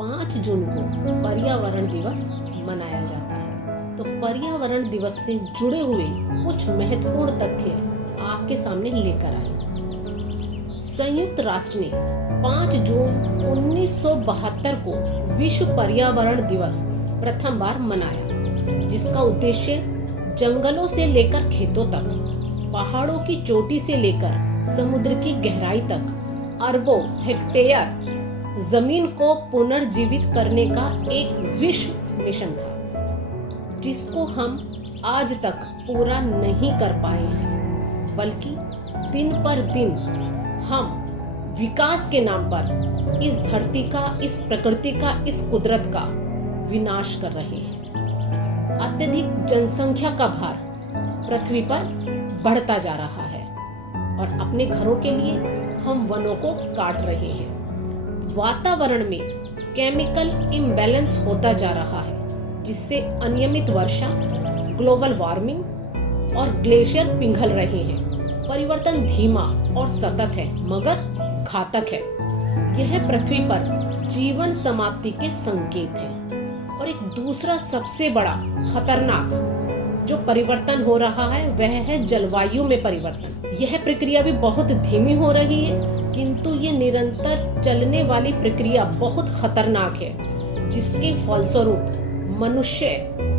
5 जून को पर्यावरण दिवस मनाया जाता है। तो पर्यावरण दिवस से जुड़े हुए कुछ महत्वपूर्ण तथ्य आपके सामने लेकर आए। संयुक्त राष्ट्र ने 5 जून 1972 को विश्व पर्यावरण दिवस प्रथम बार मनाया, जिसका उद्देश्य जंगलों से लेकर खेतों तक, पहाड़ों की चोटी से लेकर समुद्र की गहराई तक अरबों हेक्टेयर जमीन को पुनर्जीवित करने का एक विश्व मिशन था, जिसको हम आज तक पूरा नहीं कर पाए हैं, बल्कि दिन पर दिन हम विकास के नाम पर इस धरती का, इस प्रकृति का, इस कुदरत का विनाश कर रहे हैं। अत्यधिक जनसंख्या का भार पृथ्वी पर बढ़ता जा रहा है और अपने घरों के लिए हम वनों को काट रहे हैं। वातावरण में केमिकल इम्बैलेंस होता जा रहा है, जिससे अनियमित वर्षा, ग्लोबल वार्मिंग और ग्लेशियर पिघल रहे हैं। परिवर्तन धीमा और सतत है, मगर घातक है। यह पृथ्वी पर जीवन समाप्ति के संकेत है। और एक दूसरा सबसे बड़ा खतरनाक जो परिवर्तन हो रहा है वह है जलवायु में परिवर्तन। यह प्रक्रिया भी बहुत धीमी हो रही है, किंतु ये निरंतर चलने वाली प्रक्रिया बहुत खतरनाक है, जिसके फलस्वरूप मनुष्य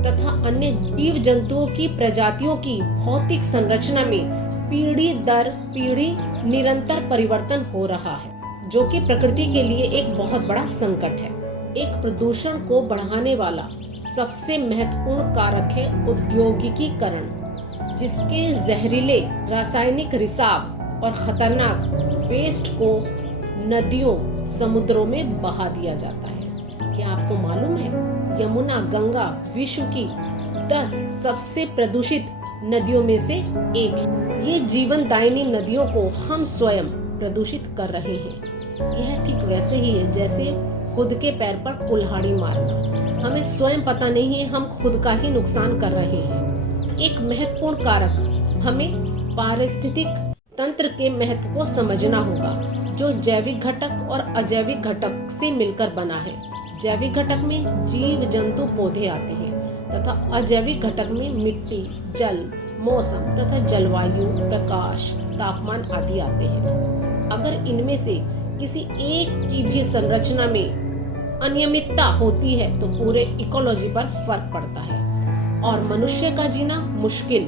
तथा अन्य जीव जंतुओं की प्रजातियों की भौतिक संरचना में पीढ़ी दर पीढ़ी निरंतर परिवर्तन हो रहा है, जो कि प्रकृति के लिए एक बहुत बड़ा संकट है। एक प्रदूषण को बढ़ाने वाला सबसे महत्वपूर्ण कारक है औद्योगिकीकरण, जिसके जहरीले रासायनिक रिसाव और खतरनाक वेस्ट को नदियों, समुद्रों में बहा दिया जाता है। क्या आपको मालूम है, यमुना, गंगा विश्व की 10 सबसे प्रदूषित नदियों में से एक है। ये जीवनदायिनी नदियों को हम स्वयं प्रदूषित कर रहे हैं। यह ठीक वैसे ही है जैसे खुद के पैर पर कुल्हाड़ी मारना। हमें स्वयं पता नहीं है, हम खुद का ही नुकसान कर रहे हैं। एक महत्वपूर्ण कारक, हमें पारिस्थितिक तंत्र के महत्व को समझना होगा, जो जैविक घटक और अजैविक घटक से मिलकर बना है। जैविक घटक में जीव जंतु पौधे आते हैं तथा अजैविक घटक में मिट्टी, जल, मौसम तथा जलवायु, प्रकाश, तापमान आदि आते हैं। अगर इनमें से किसी एक की भी संरचना में अनियमितता होती है तो पूरे इकोलॉजी पर फर्क पड़ता है और मनुष्य का जीना मुश्किल।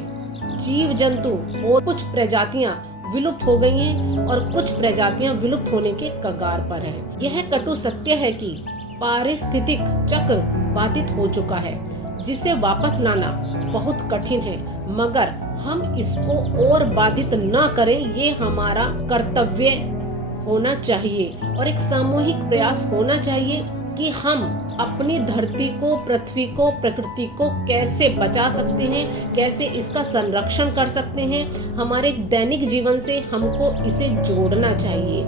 जीव जंतु और कुछ प्रजातियां विलुप्त हो गई हैं और कुछ प्रजातियां विलुप्त होने के कगार पर हैं। यह कटु सत्य है कि पारिस्थितिक चक्र बाधित हो चुका है, जिसे वापस लाना बहुत कठिन है, मगर हम इसको और बाधित न करें, ये हमारा कर्तव्य होना चाहिए और एक सामूहिक प्रयास होना चाहिए कि हम अपनी धरती को, पृथ्वी को, प्रकृति को कैसे बचा सकते हैं, कैसे इसका संरक्षण कर सकते हैं। हमारे दैनिक जीवन से हमको इसे जोड़ना चाहिए।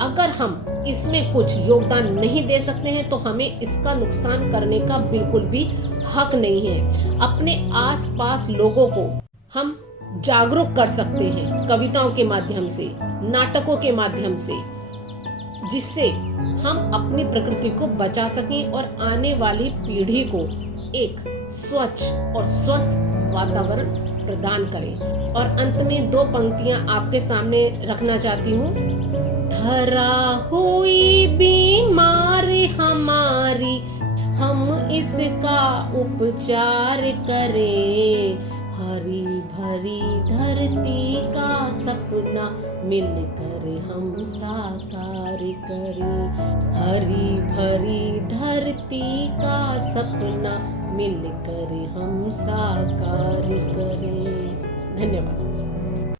अगर हम इसमें कुछ योगदान नहीं दे सकते हैं तो हमें इसका नुकसान करने का बिल्कुल भी हक नहीं है। अपने आसपास लोगों को हम जागरूक कर सकते हैं कविताओं के माध्यम से, नाटकों के माध्यम से, जिससे हम अपनी प्रकृति को बचा सकें और आने वाली पीढ़ी को एक स्वच्छ और स्वस्थ वातावरण प्रदान करें। और अंत में 2 पंक्तियां आपके सामने रखना चाहती हूँ। धरा हुई बीमारी हमारी, हम इसका उपचार करें। हरी भरी धरती का सपना मिलकर हम साकार करें। हरी भरी धरती का सपना मिलकर हम साकार करें। धन्यवाद।